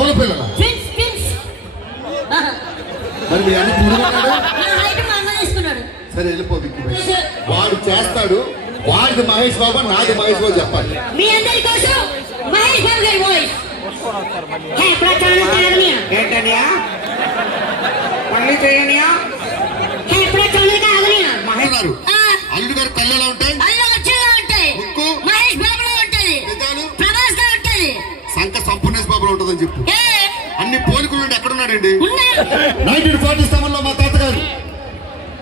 కౌల పిల్లల twins twins మరి మీ అన్ని పురుగున్నాడు. నా హైట్ మా అన్న తీసుకున్నాడు. సరే వెళ్ళిపో విక్కీ బై. వాడు చేస్తాడు. వాడిది మహేష్ బాబు, నాది మహేష్ బాబు చెప్పాలి. మీ అందరి కోసం మహేష్ బాబు గారి వాయిస్. హే ప్రచారం కారణియా ఏంటనియా మళ్ళీ చేయనియా హే ప్రచారం కారణియా మహేష్ గారు అల్లుడు గారు కళ్ళు ఎలా ఉంటాయి? అల్లు వచ్చేలా ఉంటాయి. ముక్కు మహేష్ బాబులో ఉంటది. పెదాలు ప్రభాస్ గా ఉంటది. సంక సంపూర్ణేష్ బాబులో ఉంటదని చెప్పు. అన్ని పోలికలు ఉండి ఎక్కడున్నాడండి? 1947లో మా తాతగారు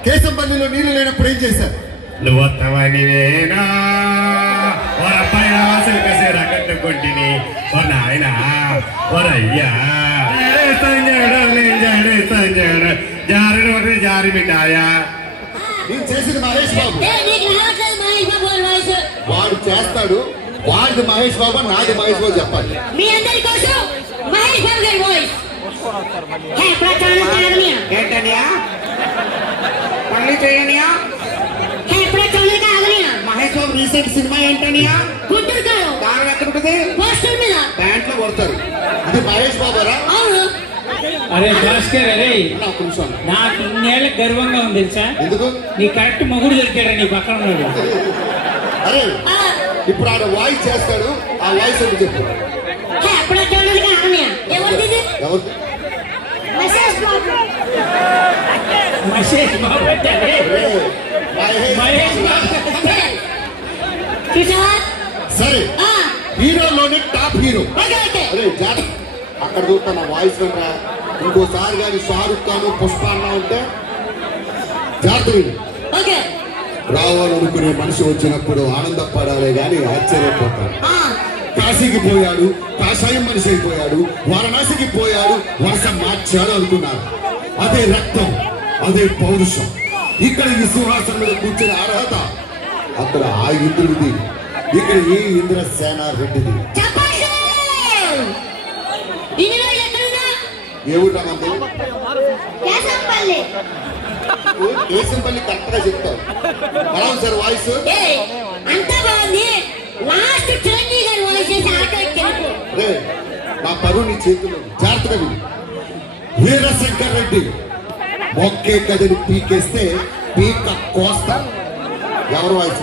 కేశంపల్లిలో నీళ్లు లేనప్పుడు ఏం చేశారు? నువ్వు వస్తావనివేనా ఓరపైన వాసలు కసేరా కట్టుకుంటుని ఓ నాయన ఓరయ్యా జారి జారి మిఠాయా. నేను చేసింది మహేష్ బాబు. ఏ నీకు రావట్లేదు మహేష్ బాబు గారి వాయిస్. వాడు చేస్తాడు. వాడిది మహేష్ బాబు, నాది మహేష్ బాబు చెప్పాలి. మీ అందరి కోసం మహేష్ బాబు గారి వాయిస్. హే ప్రచారం కారణియా ఏంటనియా మళ్ళీ చేయనియా హే ప్రచారం కారణియా మహేష్ బాబు రీసెంట్ సినిమా ఏంటనియా గుంటూరు కాదు. కారం ఎక్కడ ఉంటుంది? పోస్టర్ మీద ప్యాంట్లో కొడతారు. ఇది మహేష్ బాబురా? అవును. అరే భాస్కర్, అరే ఒక నిమిషం. నాకు ఇన్నేళ్ళ గర్వంగా ఉంది తెలుసా. ఎందుకు? నీ కరెక్ట్ మొగుడు దొరికాడు నీ పక్కన ఉన్నాడు. అరే ఇప్పుడు ఆడ వాయిస్ చేస్తాడు. ఆ వాయిస్ ఏంటి చెప్పు. హే ప్రచారం కారణియా ఎవరిది ఇది? ఎవరు? మహేష్ బాబు. మహేష్ బాబు అంటే అరే, మహేష్ బాబు. చూసావా? సరే హీరోలోని టాప్ హీరో. Okay okay. అరే జాత అక్కడ చూస్తా నా వాయిస్ వినరా. ఇంకోసారి కానీ షారుఖ్ ఖాన్, పుష్ప అన్న ఉంటే జాగ్రత్త విను. ఓకే. రావాలనుకునే మనిషి వచ్చినప్పుడు ఆనందపడాలి కానీ ఆశ్చర్యపోతాడు. కాశీకి పోయాడు, కాషాయం మనిషి అయిపోయాడు. వారణాసికి పోయాడు, వరుస మార్చాడు అనుకున్నారు. అదే రక్తం, అదే పౌరుషం. ఇక్కడ ఈ సింహాసనం మీద కూర్చునే అర్హత అక్కడ ఆ ఇంద్రుడిది, ఇక్కడ ఈ ఇంద్రసేన రెడ్డిది. ఏ ఊరు రమ్మంది? కేశంపల్లి కరెక్ట్ గా చెప్తావు. ఎలా ఉంది సార్ వాయిస్? అంతా బాగుంది. లాస్ట్ చిరంజీవి గారి వాయిస్ చేసి ఆటో ఎక్కారు. రే నా పరువు నీ చేతుల్లో. జాగ్రత్తగా విను. వీరశంకర్ రెడ్డి మొక్కే కదిని పీకేస్తే పీక కోస్తా. ఎవరు వాయిస్?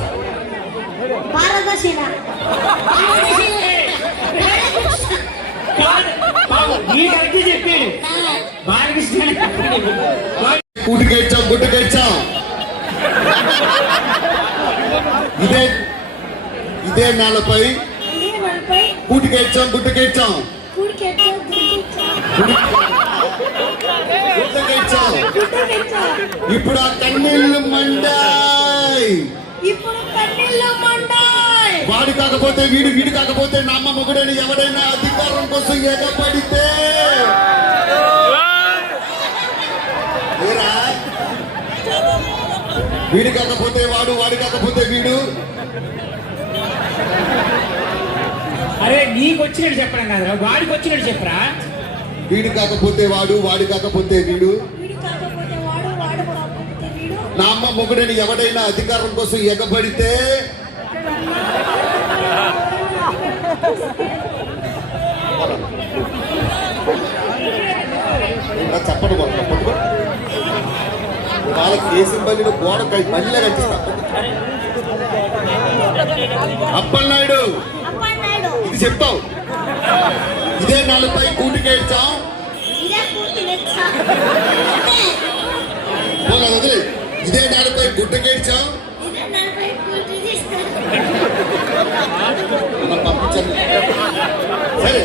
నీకు చెప్పాడు బాలకృష్ణ. కూటికెచ్చాం, గుట్టుకెచ్చాం. ఇదే నేలపై కూటికెచ్చాం, గుట్టుకెచ్చాం, గుట్టుకెచ్చాం. ఇప్పుడు ఆ కన్నీళ్లు మండాయి. వాడు కాకపోతే వీడు, వీడు కాకపోతే నా అమ్మ మొగుడని ఎవడైనా అధికారం కోసం ఎగబడితే వీడు కాకపోతే వాడు, వాడు కాకపోతే వీడు. అరే నీకు వచ్చినట్టు చెప్పడం కాదురా, వాడికి వచ్చినట్టు చెప్పరా. వీడు కాకపోతే వాడు, వాడు కాకపోతే వీడు. నా అమ్మ మొగుడని ఎవడైనా అధికారం కోసం ఎగబడితే చెప్పండి. వాళ్ళ కేశంపల్లిలో గోడ మళ్ళీ కనిపిస్తా. అప్పలనాయుడు ఇది చెప్తావు. ఇదే నెలపై కూటికేడ్చాం. వదిలే. ఇదే నెలపై గుడ్డకేడ్చాం. పంపించండి. సరే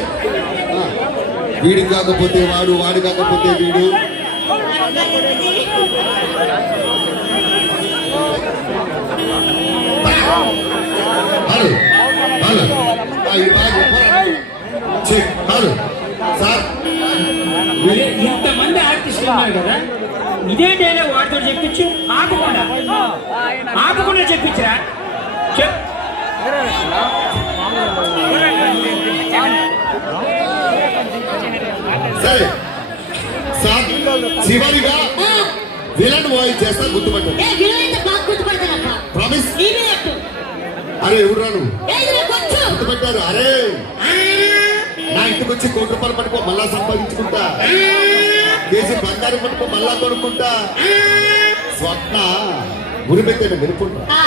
వీడు కాకపోతే వాడు, వాడు కాకపోతే వీడు. హలో హలో హలో సార్, ఇంతమంది ఆర్టిస్టులు ఉన్నారు కదా, ఇదే డైలాగ్ వాటితో చెప్పించు. ఆపకుండా చెప్పించరా. సరే సార్, చివరిగా విలన్ వాయిస్ చేస్తా, గుర్తుపట్టండి. ప్రామిస్. అరే ఎవరు రాను గుర్తుపెట్టారు? అరే 19 ఇంటికి వచ్చి 1 కోటి రూపాయలు పట్టుకో మళ్ళా సంపాదించుకుంటా, కేజీ బంగారం పట్టుకో మళ్ళా కొనుక్కుంటా. స్వప్న ఉరిపెట్టిన మెరుపుంటా,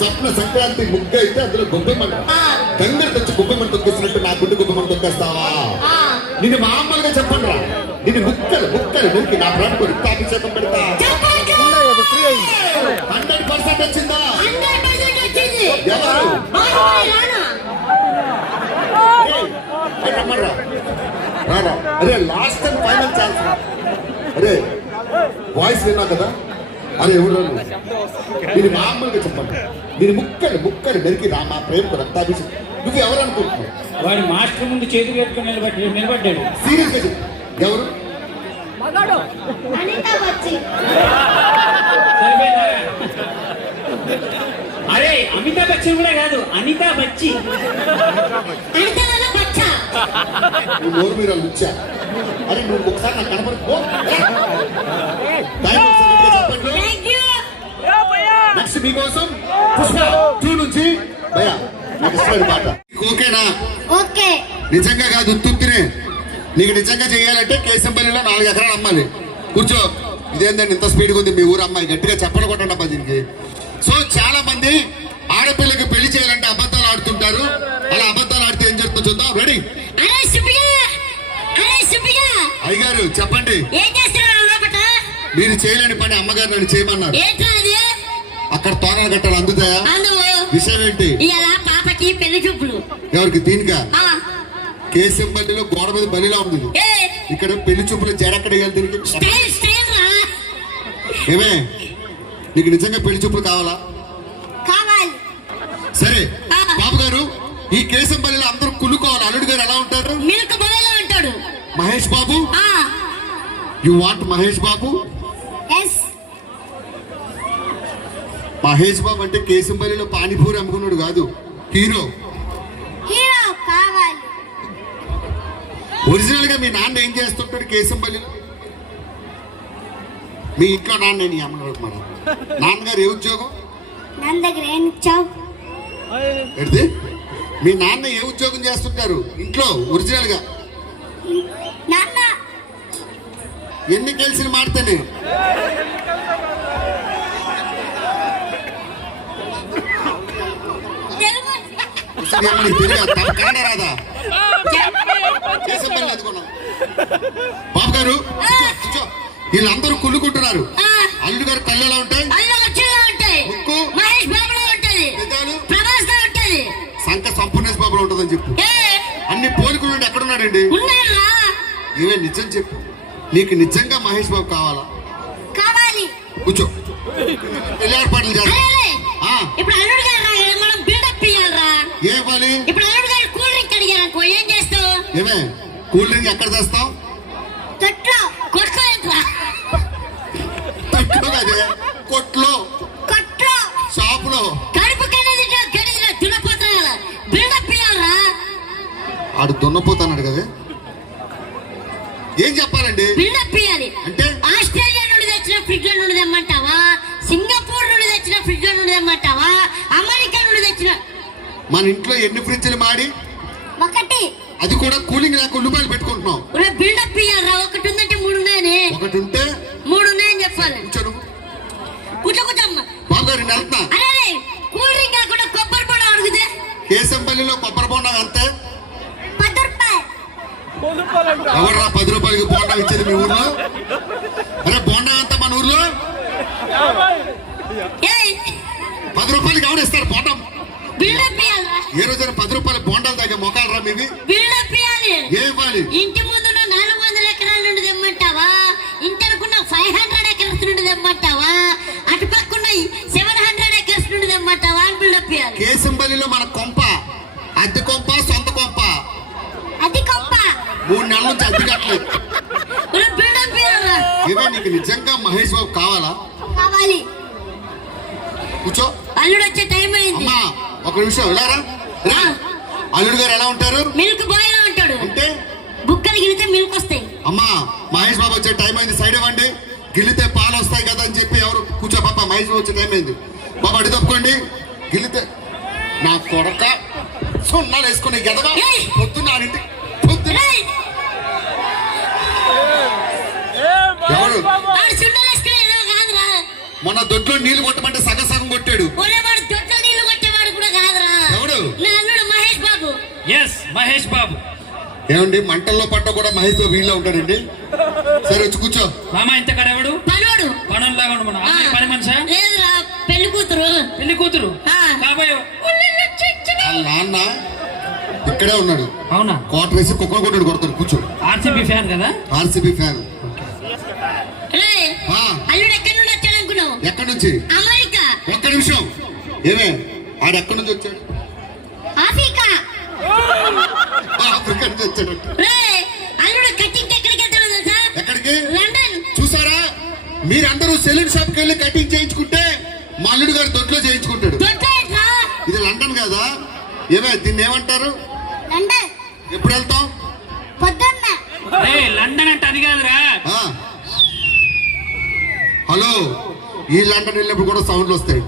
స్వప్న సంక్రాంతి ముగ్గు అయితే అందులో గొబ్బెమ్మంట, కంగరు తెచ్చి గొబ్బెమ్మని తొక్కేసినట్టు నా గుడ్డు గొబ్బెమ్మని తొక్కేస్తావా? నిన్ను మామూలుగా చెప్పండి రా, నిన్ను ముక్కలు ముక్కలు మురికి నా ప్రాణకు రుక్తాభిషేకం పెడతా. 100% వచ్చిందా? 100% వచ్చింది. ఎవరు? రానా? ఏయ్, రమ్మన్రా. రారా. అరే లాస్ట్ టైం ఫైనల్ ఛాన్స్. అరే వాయిస్ విన్నా కదా? అరే ఎవరు నేను మామూలుగా చెప్పండి, నేను ముక్కలు ముక్కలు మెరికి రా మా ప్రేమకు రక్తాభిషేకం. నువ్వు ఎవరు అనుకుంటున్నావు? వాడు మాస్టర్ ముందు చేతులు పెట్టుకుని నిలబడ్డాడు. సీరియస్ గా చెప్పు, ఎవరు? అనితా వచ్చి సరిపోయిందా? అరే అమితాబ్ బచ్చన్ కూడా కాదు, అనితా బచ్చి. అనితా వల్ల బచ్చ. నువ్వు నోరు మీద వచ్చా. అరే నువ్వు ఒకసారి నాకు కనపడుకో. చెప్పండి. Thank you. నెక్స్ట్ మీకోసం పుష్ప 2 నుంచి భయ నాకు ఇష్టమైన పాట. ఓకేనా? ఓకే. నిజంగా కాదు ఉత్తుత్తినే. నీకు నిజంగా చేయాలంటే కేశంపల్లిలో 4 ఎకరాలు అమ్మాలి. కూర్చో. ఇదేందండి ఇంత స్పీడ్గా ఉంది మీ ఊరు అమ్మాయి? గట్టిగా చెప్పలు కొట్టండి అబ్బా దీనికి. సో చాలా మంది ఆడపిల్లకి పెళ్లి చేయాలంటే అబద్ధాలు ఆడుతుంటారు. అలా అబద్ధాలు ఆడితే ఏం జరుగుతుందో చూద్దాం. రెడీ? అరే సుబ్బిగా, అరే సుబ్బిగా, అయ్యగారు చెప్పండి. ఏం చేస్తున్నావు లోపట? మీరు చేయలేని పని అమ్మగారు నన్ను చేయమన్నారు. ఏంట్రా అది? అక్కడ తోరణాలు కట్టాలి, అందుతాయా? అందువు. విషయం ఏంటి? ఇలా పాపకి పెళ్లి చూపులు. ఎవరికి? దీనికా? ఆ, కేశంపల్లిలో గోడ మీద బలిలా ఉంది. ఏ ఇక్కడ పెళ్లి చూపులు జడక్కడ వేయాలి దీనికి. స్టైల్ స్టైల్ రా. ఏమే నీకు నిజంగా పెళ్లి చూపులు కావాలా? కావాలి. సరే బాబు గారు, ఈ కేశంపల్లిలో అందరూ కుళ్ళుకోవాలి. అల్లుడు గారు ఎలా ఉంటారు? మిల్క్ బొయ్యలో ఉంటాడు. మహేష్ బాబు. ఆ, you want Mahesh Babu? Yes. Mahesh Babu అంటే కేశంపల్లిలో పానీపూరి అమ్ముకున్నాడు కాదు, హీరో. హీరో కావాలి. ఒరిజినల్ గా మీ నాన్న ఏం చేస్తుంటాడు కేశంపల్లిలో? మీ ఇంట్లో నాన్న నేను అమ్మన్నాడు మన నాన్నగారు ఏ ఉద్యోగం? నన్ను దగ్గర ఏం ఇచ్చావు? ఎడిది? మీ నాన్న ఏ ఉద్యోగం చేస్తుంటారు ఇంట్లో ఒరిజినల్ గా? నాన్న ఎన్ని కలిసి మాడితేనే తెలుగు రాదా? కేశంపల్లి ఎత్తుకున్నాం. బాబు గారు కూర్చో. వీళ్ళందరూ కుళ్ళుకుంటున్నారు. అల్లుడు గారు కళ్ళు ఎలా ఉంటాయి? అల్లు వచ్చేలా ఉంటాయి. ముక్కు? మహేష్ బాబులో ఉంటది. పెదాలు? ప్రభాస్ లో ఉంటది. సంక సంపూర్ణేష్ బాబులో ఉంటుందని చెప్పు. ఏ అన్ని పోలికలు ఉండి ఎక్కడున్నాడండి? ఉన్నారా? ఏమే నిజం చెప్పు, నీకు నిజంగా మహేష్ బాబు కావాలా? కావాలి. కూర్చో. పెళ్లి ఏర్పాట్లు అరే, చేస్తా. అరే. ఆ, ఇప్పుడు అల్లుడు గారు రాగానే మనం బిల్డప్ ఇయ్యాలరా. ఏ ఇవ్వాలి? ఇప్పుడు అల్లుడు గారు కూల్ డ్రింక్ అడిగారు అనుకో, ఏం చేస్తావు? ఏమే కూల్ డ్రింక్ ఎక్కడ తెస్తావు? తొట్లో. కొట్లో ఏంట్రా? తట్లో అదే కొట్లో, కొట్లో. షాపులో. కడుపు కనేదిగా గడిదిగా దున్నపోతారా? బిల్డప్ ఇయ్యాలరా. ఆడు దున్నపోతున్నాడు కదా, ఏం చెప్పాలండి? బిల్డప్ ఇయ్యాలి. అంటే ఆస్ట్రేలియా నుండి తెచ్చిన ఫ్రిడ్జ్ నుండి తెమ్మంటావా? సింగపూర్ నుండి తెచ్చిన ఫ్రిడ్జ్ నుండి తెమ్మంటావా? అమెరికా నుండి తెచ్చిన? మన ఇంట్లో ఎన్ని ఫ్రిడ్జ్లు మాడి, ఒకటి. అది కూడా కూలింగ్ లేక ఉల్లిపాయలు పెట్టుకుంటున్నాం. బిల్డప్ ఇయ్యాలరా. ఒకటి ఉందంటే 3 ఉన్నాయని. ఒకటి ఉంటే 3 ఉన్నాయని చెప్పాలి. కూర్చోను. కూర్చోమ్మ. బాబు గారు నేను వెళ్తున్నా. అరే కూల్ డ్రింక్ కాకుండా కొబ్బరి బొండం అడిగితే కేశంపల్లిలో కొబ్బరి బొండం అంతే. 10 రూపాయలు. ఎవర్రా 10 రూపాయలకి బోండా ఇచ్చేది మీ ఊర్లో? అరే బోండా అంతా మన ఊర్లో ఏయ్ 10 రూపాయలకి ఎవరు ఇస్తారు బోండా? బిల్డప్ ఇయ్యాలరా. ఏ రోజైనా 10 రూపాయల బోండాలు తాగే మొఖాలు రా మీవి? బిల్డప్ ఇయ్యాలి. ఏ ఇవ్వాలి? ఇంటి ముందున్న 400 ఎకరాల నుండి తెమ్మంటావా? ఇంటి అనుకున్న 500 ఎకర్స్ నుండి తెమ్మంటావా? అటు పక్కన 700 ఎకర్స్ నుండి తెమ్మంటావా అని బిల్డప్ ఇయ్యాలి. కేశంపల్లిలో మన కొంప అద్దె కొంప సొంత కొంప అది గొప్ప. 3 నెలల నుంచి అద్దె కట్టలేదు. బిల్డప్ ఇయ్యాలరా. ఏమే నీకు నిజంగా మహేష్ బాబు కావాలా? కావాలి. కూర్చో. అల్లుడు వచ్చే టైం అయింది. అమ్మా ఒక నిమిషం వెళ్ళారా? రా. అల్లుడు గారు ఎలా ఉంటారు? మిల్క్ బాయ్ లో ఉంటాడు. అంటే బుక్కలు గిలితే మిల్క్ వస్తాయి. అమ్మా మహేష్ బాబు వచ్చే టైం అయింది, సైడ్ ఇవ్వండి. గిల్లితే పాలు వస్తాయి కదా అని చెప్పి ఎవరు కూర్చో. పాప మహేష్ బాబు వచ్చే టైం అయింది. బాబా అడి తప్పుకోండి. గిల్లితే నా కొడక సున్నాలు వేసుకుని గెదవా ఏయ్! పొద్దున్న రేయ్, ఎవడు ఆడు సుండలు వేసుకునేదో కాదురా. మొన్న దొడ్లో నీళ్లు కొట్టమంటే సగం సగం కొట్టాడు. ఒరే వాడు దొడ్ల నీళ్లు కొట్టేవాడు కూడా కాదురా. ఎవడు? నా అల్లుడు మహేష్ బాబు. ఎస్ మహేష్ బాబు. ఏమండి మంటల్లో పట్ట కూడా మహేష్ బాబు వీళ్ళలో ఉంటాడండి. సరే వచ్చి కూర్చో. మామ ఇంత కడవాడు పనోడు. పనుల్లాగా ఉండు మన అమ్మాయి పని మనిషా లేదురా పెళ్లి కూతురు. పెళ్లి కూతురు ఆ. కాబోయే వాళ్ళ నాన్న ఇక్కడే ఉన్నాడు. అవునా? కోట వేసి కుక్కలు కొట్టాడు కొడతాడు. కూర్చో. ఆర్సీబీ ఫ్యాన్ కదా? RCB fan. రేయ్, ఆ. అల్లుడు ఎక్కడి నుండి వచ్చాడు అనుకున్నావు? ఎక్కడి నుంచి? అమెరికా. ఒక్క నిమిషం. ఏమే ఆడు ఎక్కడి నుంచి వచ్చాడు? ఆఫ్రికా. ఆఫ్రికా నుంచి వచ్చాడు. రేయ్, అల్లుడు కటింగ్ ఎక్కడికి వెళ్తాడో తెలుసా? ఎక్కడికి? లండన్. చూసారా, మీరందరూ సెలూన్ షాప్ కి వెళ్ళి కటింగ్ చేయించుకుంటే మా అల్లుడు గారు దొడ్లో చేయించుకుంటాడు. దొడ్డేట్రా? ఇది లండన్ కదా? ఏమే దీన్ని ఏమంటారు? లండన్. ఎప్పుడు వెళ్తాం? పొద్దున్న. లండన్ అంటే అది కాదురా. ఆ. హలో, ఈ లండన్ వెళ్ళినప్పుడు కూడా సౌండ్లు వస్తాయి.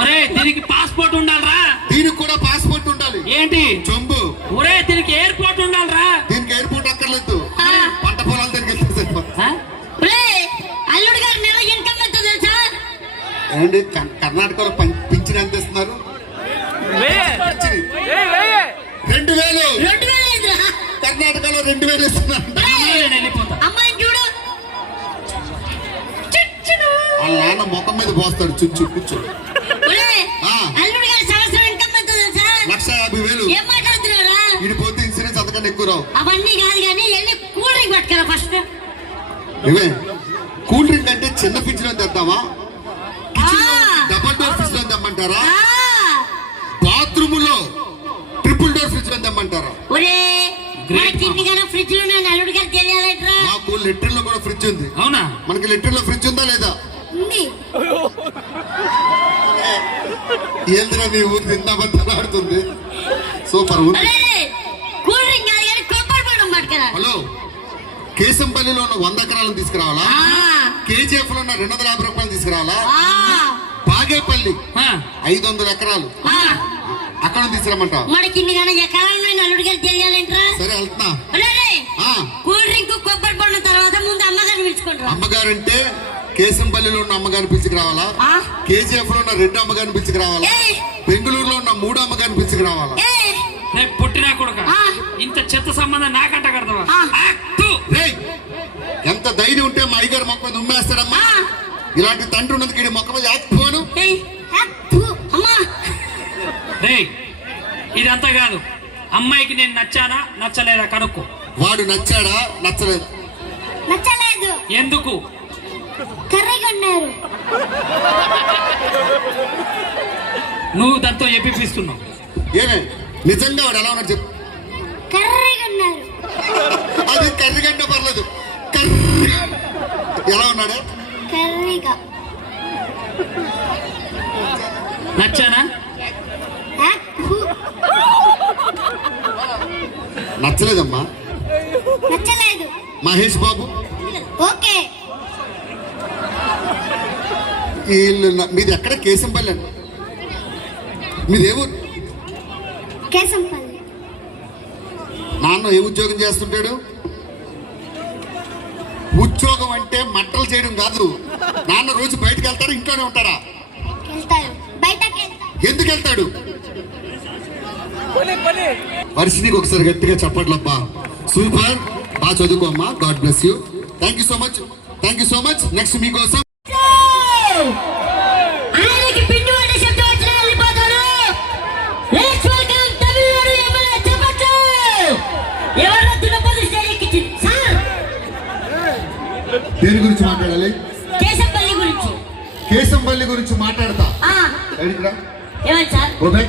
ఒరే దీనికి పాస్పోర్ట్ ఉండాలిరా. దీనికి కూడా పాస్పోర్ట్ ఉండాలి. ఏంటి? జంబు. ఒరే దీనికి ఎయిర్పోర్ట్ ఉండాలిరా. దీనికి ఎయిర్పోర్ట్ అక్కర్లేదు. ఆ. పంట పొలాల దగ్గరికి వెళ్తే సరిపోతుంది. ఆ? రేయ్, అల్లుడు గారు నెల ఇన్కమ్ ఎంతో తెలుసా? ఏమండి కర్ణాటకలో పింఛన్ ఎంత ఇస్తున్నారు? 2000. 2000 అయిందిరా. కర్ణాటకలో 2000 ఇస్తున్నారు. నేను వెళ్ళిపోతా. అమ్మాయిని చూడు. వాళ్ళ నాన్న ముఖం మీద పోస్తాడు. చుచ్చు కూర్చో. ఒరేయ్, ఆ. అల్లుడు గారి సంవత్సరం ఇన్కమ్ ఎంతో తెలుసా? 1,50,000. ఏం మాట్లాడుతున్నారా? ఇడిపోతే ఇన్సూరెన్స్ అంతకన్నా ఎక్కువ రావు. అవన్నీ కాదు కానీ వెళ్ళి కూల్ డ్రింక్ పట్టుకురా ఫస్ట్. ఏమే కూల్ డ్రింక్ అంటే చిన్న ఫ్రిడ్జ్ లో తెద్దామా? ఆ. డబల్ డోర్ ఫ్రిడ్జ్ లో తెమ్మంటారా? ఆ. బాత్రూమ్ లో ట్రిపుల్ డోర్ ఫ్రిడ్జ్ లో తెమ్మంటారా? ఒరే, మన కిడ్నీ గారు ఫ్రిడ్జ్ లో నా అల్లుడు గారు తెలియాలంటరా? మాకు లెటర్ లో కూడా ఫ్రిడ్జ్ ఉంది. అవునా? మనకి లెటర్ లో ఫ్రిడ్జ్ ఉందా లేదా? ఉంది. ఏంద్రా నీ ఊరు తిన్నాబద్దలాడుతుంది. సూపర్ ఉంది. అరే, కూల్ డ్రింక్ కాదు కానీ కొబ్బరి బొండం పట్టుకురా. హలో, కేశంపల్లిలో ఉన్న 100 ఎకరాలను తీసుకురావాలా? ఆ. కేజీఎఫ్ లో ఉన్న 250 రూపాయలు తీసుకురావాలా? ఆ. బాగేపల్లి ఆ. 500 ఎకరాలు ఆ. అక్కడ తీసుకురామంట. మన కిడ్నీ గారు ఎకరాలు అల్లుడు గారు తెలియాలంటరా? సరే వెళ్తున్నా. ఒరేయ్, ఆ, కూల్ డ్రింక్ కొబ్బరి బొండం తర్వాత ముందు అమ్మగారిని పిలుచుకుంటారా? అమ్మగారంటే కేశంపల్లిలో ఉన్న అమ్మగారిని పిలుచుకురావాలా? ఆ. కేజీఎఫ్ లో ఉన్న 2 అమ్మగారిని పిలుచుకురావాలా? ఏయ్. బెంగళూరులో ఉన్న 3 అమ్మగారిని పిలుచుకురావాలా? ఏయ్, రేపు పుట్టినా కొడుక ఆ. ఇంత చెత్త సంబంధం నాకంట కడతావా? ఆ. రేయ్, ఎంత ధైర్యం ఉంటే మా అయ్యగారు మొక్క మీద ఉమ్మేస్తాడమ్మా? ఆ. ఇలాంటి తండ్రి ఉన్నది ఈ మొక్క మీద యాక్పోను. ఏయ్, అప్పు, అమ్మా. రేయ్ ఇదంతా కాదు. అమ్మాయికి నేను నచ్చానా నచ్చలేదా కనుక్కో. వాడు నచ్చాడా నచ్చలేదు? నచ్చలేదు. ఎందుకు? కర్రీగా ఉన్నారు. నువ్వు దాంతో ఎప్పిస్తున్నావు. ఏమే నిజంగా వాడు ఎలా ఉన్నాడు చెప్పు. కర్రీగా ఉన్నారు. అది కర్రీ కంటే పర్లేదు. కర్రీ ఎలా ఉన్నాడు? కర్రీగా. నచ్చానా? అప్పు. నచ్చలేదమ్మా. నచ్చలేదు. మహేష్ బాబు ఓకే. మీది ఎక్కడ? కేశంపల్లి అండి. మీది ఏ ఊరు? కేశంపల్లి. నాన్న ఏ ఉద్యోగం చేస్తుంటాడు? ఉద్యోగం అంటే మంటలు చేయడం కాదు. నాన్న రోజు బయటకు వెళ్తాడు, ఇంట్లోనే ఉంటాడా? వెళ్తారు. బయటకి వెళ్తారు. ఎందుకు వెళ్తాడు? పరిస్థితికి ఒకసారి గట్టిగా చెప్పట్లబ్బా. సూపర్, బాగా చదువుకోమ్మా. God bless you. Thank you so much. Thank you so much. Next మీకోసం ఆయనకి పిండి వంట శబ్దం వచ్చినా వెళ్ళిపోతాడు. నెక్స్ట్ వెల్కమ్ తమిళనాడు ఎమ్మెల్యే చెప్పచ్చు. ఎవరో తిరుపతి స్టేజ్ ఎక్కించింది సార్. దేని గురించి మాట్లాడాలి? కేశంపల్లి గురించి. కేశంపల్లి గురించి మాట్లాడతా. ఆ, ఎడికిరా? ఏమండి సార్? ఓకే,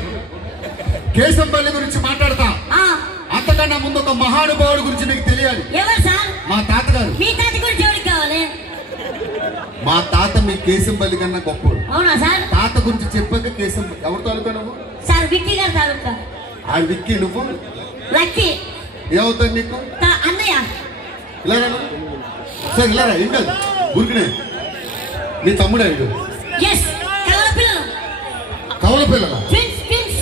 కేశంపల్లి గురించి మాట్లాడతా. ఆ, అంతకన్నా ముందు ఒక మహానుభావుడి గురించి నీకు తెలియాలి. ఎవరు సార్? మా తాతగారు. మీ తాత గురించి ఎవరికి కావాలి? మా తాత మీ కేశంపల్లి కన్నా గొప్పడు. అవునా సార్? తాత గురించి చెప్పాక కేశంపల్లి. ఎవరు తాలూకా నువ్వు? సార్ విక్కీ గారు తాలూకా. ఆ విక్కి. నువ్వు లక్కీ. ఏమవుతుంది నీకు? అన్నయ్య. ఇలా సార్ ఇలా ఏం కాదు. ఊరికినే నీ తమ్ముడే ఇడు. ఎస్, కవల పిల్లలు. కవల పిల్లల. Twins twins.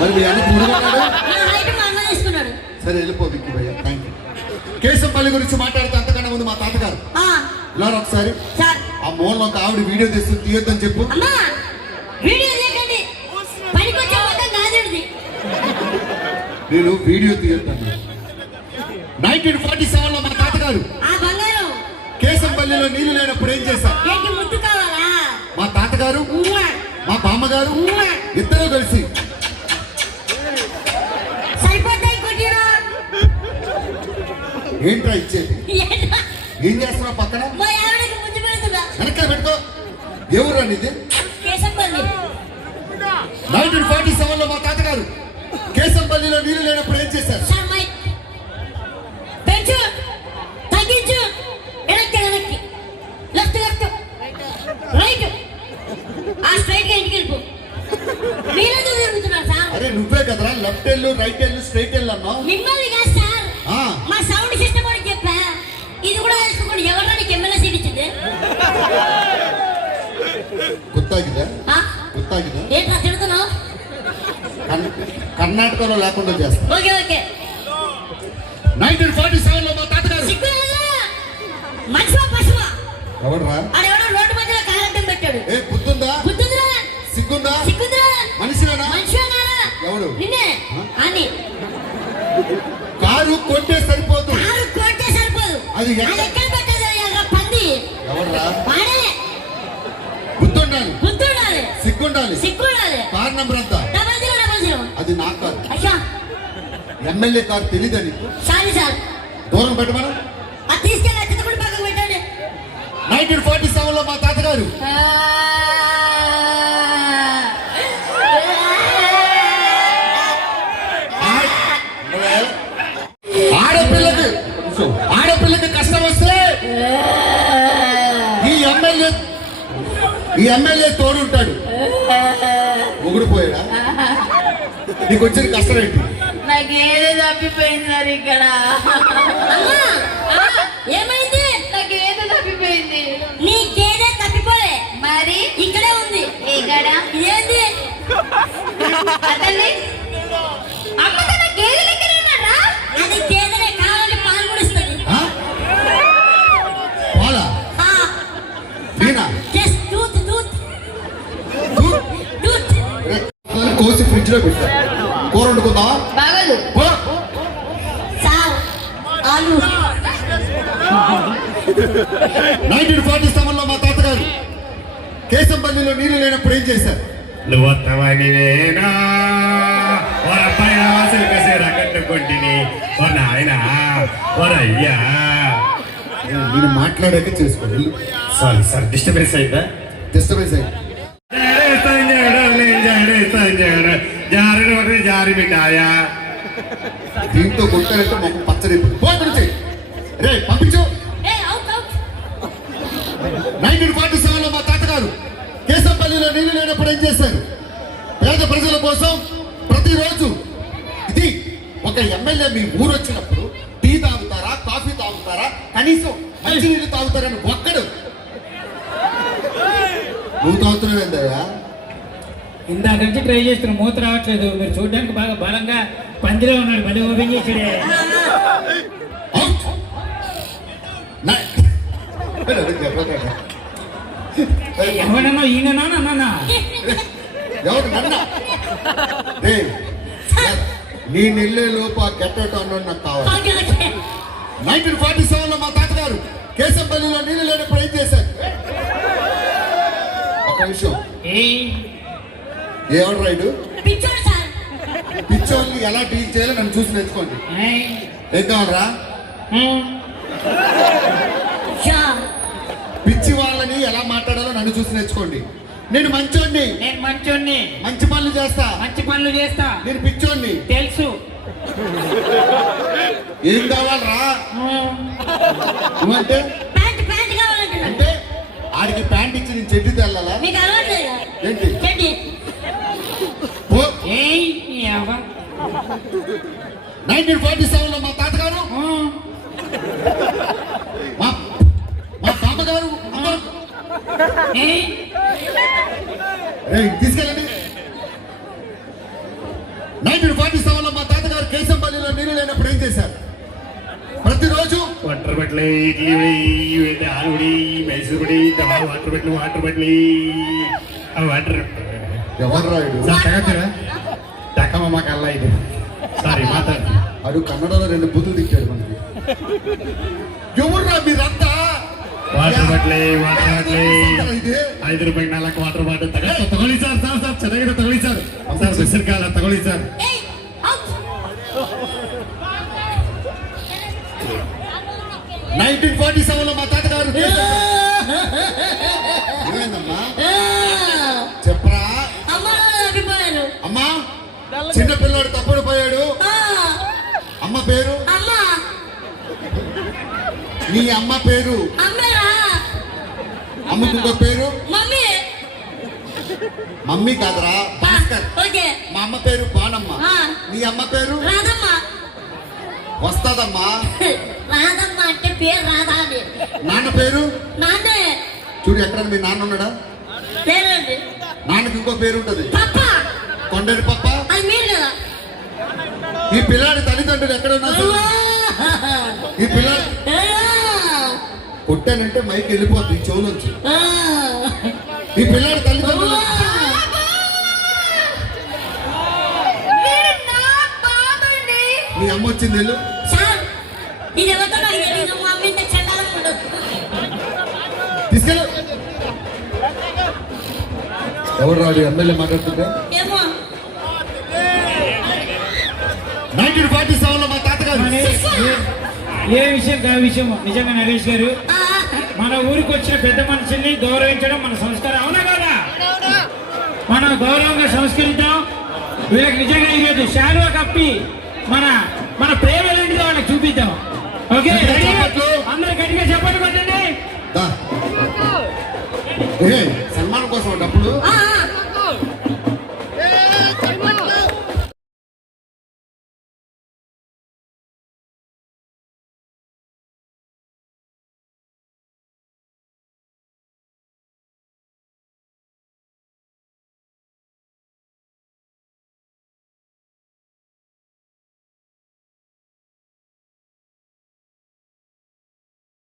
మరి మీ అన్న చూడమన్నాడు. నా హైట్ సరే వెళ్ళిపో విక్కీ భయ్య, థ్యాంక్ యూ. కేశంపల్లి గురించి మాట్లాడితే అంతకన్నా ముందు మా తాతగారు ఆ, ఇలా రా ఒకసారి. సార్ ఆ మూలలో ఒక ఆవిడ వీడియో తీస్తూ తీయొద్దని చెప్పు. అమ్మా వీడియో తీయకండి, పనికొచ్చే మొత్తం కాదండి. నేను వీడియో తీయొద్దాను. 1947లో మా తాతగారు ఆ బంగారం కేశంపల్లిలో నీళ్లు లేనప్పుడు ఏం చేశారు? ఏంటి ముద్దు కావాలా? మా తాతగారు ఉమ్మా, మా బామ్మగారు ఉమ్మా. ఇద్దరు కలిసి సరిపోతాయి కొట్టినా. ఏంట్రా ఇచ్చేది? ఏంటా? ఏం చేస్తున్నావు పక్కన? మా ఆవిడకి ముద్దు పెడుతుందా? వెనక పెట్టుకో. ఎవరు అనేది? కేశంపల్లి 1947లో మా తాతగారు కేశంపల్లిలో నీళ్లు లేనప్పుడు ఏం చేశారు? సార్ మై పెంచు, తగ్గించు, వెనక్కి వెనక్కి, లెఫ్ట్ లెఫ్ట్, రైట్, ఆ స్ట్రైట్ గా ఇంటికి వెళ్ళిపో. మీరెందుకు తిరుగుతున్నారు సార్? అరే నువ్వే కదరా లెఫ్ట్ వెళ్ళు రైట్ వెళ్ళు స్ట్రైట్ వెళ్ళు అన్నావు. మిమ్మల్ని కాదు సార్, ఆ. మా సౌండ్ సిస్టమ్ వాడికి చెప్పా. ఇది కూడా వేసుకోండి. ఎవరా నీకు ఎమ్మెల్యే సీట్ ఇచ్చింది? గుత్తాగిదా? ఆ? గుత్తాగిదా? ఏంట్రా తిడుతున్నావు? కర్ణాటకలో లేకుండా చేస్తా. Okay okay. 1947లో మా తాతగారు సిగ్గు లేదా? మనిషివా పశువా? ఎవడరా? ఆడెవడో రోడ్డు మధ్యలో కాలడ్డం పెట్టాడు. ఏ బుద్ధుందా? బుద్ధిందిరా? సిగ్గుందా? సిగ్గుందిరా? మనిషివేనా? మనిషివేనా? ఎవడు? నిన్నే. అని కారు కొట్టే సరిపోదు. కారు కొట్టే సరిపోదు. అది ఎక్కడ? అది ఎక్కడ పెట్టేది? ఎర్ర పంది. ఎవడరా? వాడే. బుద్ధుండాలి, బుద్ధి ఉండాలి, సిగ్గుండాలి. సిగ్గు ఉండాలి. కార్ నెంబర్ అంతా 0000. అది నా కారు. అయ్యా ఎమ్మెల్యే కారు తెలీదా నీకు? సారీ సార్, దూరం పెట్టమను. అది తీసుకెళ్ళి అతిథి పక్కకు పెట్టండి. 1947లో మా తాతగారు ఆడపిల్లకి కష్టం వస్తే ఈ ఎమ్మెల్యే తోడుంటాడు. ముగుడిపోయాడా? నీకు వచ్చిన కష్టం ఏంటి? నాకేదో తప్పిపోయింది సార్ ఇక్కడ. అమ్మా, ఏమైంది? నాకేదో తప్పిపోయింది. నీ గేదె తప్పిపోలే, మరి ఇక్కడే ఉంది. ఇక్కడ ఏంది? అతన్ని అమ్మ తన గేదెలు ఎక్కడ ఉన్నారా? అది గేదెనే, కావాలని పాలు కుడిస్తుంది. ఆ? పోలా నేనా? Just tooth tooth tooth. కోసి ఫ్రిడ్జ్ లో పెట్టా. కూర వండుకుందా? బాగోదు. సార్ ఆలు 1947లో మా తాతగారు కేశంపల్లిలో నీళ్లు లేనప్పుడు ఏం చేశారు? నువ్వు వస్తావనివేనా వరపైన సిల్క సీర కట్టుకుంటిని ఓ నాయన ఓరయ్యా. నేను మాట్లాడాక చేసుకోండి. సారీ సార్, డిస్టర్బెన్స్ అయిందా? డిస్టర్బెన్స్ అయింది. జారి మిఠాయా. దీంతో కొట్టారంటే మాకు పచ్చడి పోయి రే పంపించు. ఏ అవుట్ అవుట్. 1947లో మా తాతగారు కేశంపల్లిలో నీళ్లు లేనప్పుడు ఏం చేశారు? పేద ప్రజల కోసం ప్రతిరోజు ఇది ఒక ఎమ్మెల్యే మీ ఊరు వచ్చినప్పుడు టీ తాగుతారా, కాఫీ తాగుతారా, కనీసం మంచినీళ్ళు తాగుతారని ఒక్కడు. నువ్వు తాగుతున్నావు ఏందయ్యా? ఇందాక నుంచి ట్రై చేస్తున్న మూత రావట్లేదు. మీరు చూడడానికి బాగా బలంగా పందిలో ఉన్నాడు. మళ్ళీ ఓపెన్ చేసాడే. అవుట్. నా- ఎవడన్నా ఈయననా అన్నానా? ఎవరు నన్న? ఏయ్, నీ నెల్లే లోపు ఆ గెట్టౌట్ అన్నాడు నాకు కావాలి. Okay okay. 1947లో మా తాతగారు కేశంపల్లిలో నీళ్లు లేనప్పుడు ఏం చేశారు? ఒక నిమిషం. ఏమన్నా రైడు? పిచ్చోడు సార్. పిచ్చోళ్ళని ఎలా డీల్ చేయాలో నన్ను చూసి నేర్చుకోండి. ఏం కావాలరా? షా పిచ్చి వాళ్ళని ఎలా మాట్లాడాలో నన్ను చూసి నేర్చుకోండి. నేను మంచోడిని, నేను మంచోన్ని, మంచి పనులు చేస్తా. మంచి పనులు చేస్తా. నేను పిచ్చోడిని. తెలుసు. ఏం కావాలరా? నువ్వంటే ప్యాంట్ ప్యాంట్ కావాలంటున్నా. అంటే ఆడికి ప్యాంట్ ఇచ్చి నేను చెడ్డి తెల్లాలా? మీకు అలవాట్లేదు ఏంటి? చెడ్డి. ఓ, ఏయ్ ఈ అవ్వ. 1947లో మా తాతగారు మా మా బామ్మగారు ఏయ్ తీసుకెళ్ళండి. 1947లో మా తాతగారు కేశంపల్లిలో నీళ్లు లేనప్పుడు ఏం చేశారు? ప్రతిరోజు వాటర్ బట్లే ఇడ్లీ ఆలుడి మైసూర్ బడి వాటర్ బట్లీ వాటర్ ఎవరు రాయుడు? సార్ తగ్గరా తక్కమ్మ కల్లా ఇది సారీ మాట్లాడు అడు కన్నడలో 2 బూతులు తిట్టాడు మనకి. ఎవర్రా మీరంతా? వాటర్ బట్లే ఇది 5 ರೂಪಾಯಿ 4 ವಾಟರ್ ಬಾಟಲ್ ತಗೊಳ್ಳಿ ಸರ್ ಚೆನ್ನಾಗಿದೆ ತಗೊಳ್ಳಿ ಸರ್ ಹೆಸರು ಕಾಲ ತಗೊಳ್ಳಿ ಸರ್ ఏయ్, అవుట్. 1947 లో మా తాతగారు ఏమైందమ్మా? చెప్పరా అమ్మ నాన్న తప్పిపోయారు. అమ్మా. చిన్న పిల్లాడు తప్పుడు పోయాడు. ఆ, అమ్మ పేరు? అమ్మ నీ అమ్మ పేరు? అమ్మరా అమ్మకు ఇంకో పేరు? మమ్మీ. మమ్మీ కాదురా, భాస్కర్. ఓకే. మా అమ్మ పేరు బాణమ్మ. ఆ. నీ అమ్మ పేరు? రాధమ్మ. వస్తాదమ్మా. రాధమ్మ అంటే పేరు రాధా అని. నాన్న పేరు? నాన్నే. చూడు ఎక్కడ మీ నాన్న ఉన్నాడా? పేరండి నాన్నకి ఇంకో పేరు ఉంటది. పప్ప. కొండరి పప్ప. అది మీరు కదా. ఈ పిల్లాడి తల్లిదండ్రులు ఎక్కడ ఉన్నారు? ఈ పిల్లాడు కొట్టానంటే మైకి వెళ్ళిపోతుంది ఈ చెవులోంచి. ఈ పిల్లాడి తల్లిదండ్రులు మీరు నా బాబండి. మీ అమ్మ వచ్చింది వెళ్ళు. సార్ ఇది ఎవరితో నాకు తెలియదు. మా అమ్మ ఇంత చండాలంగా ఉండదు. తీసుకెళ్ళు. ఎవరు రాడు ఎమ్మెల్యే మాట్లాడుతుంటే? ఏమో 1947 లో మా తాతగారు ఏ విషయం కా విషయం నిజంగా నరేష్ గారు ఆ, మన ఊరికి వచ్చిన పెద్ద మనుషుల్ని గౌరవించడం మన సంస్కారం అవునా కదా? మనం గౌరవంగా సంస్కరిద్దాం. వీళ్ళకి నిజంగా ఈరోజు శాలువా కప్పి మన మన ప్రేమ ఏంటిదో వాళ్ళకి చూపిద్దాం. Okay ready? అందరు గట్టిగా చెప్పండి కొట్టండి. దా. సన్మానం కోసం డబ్బులు ఆ,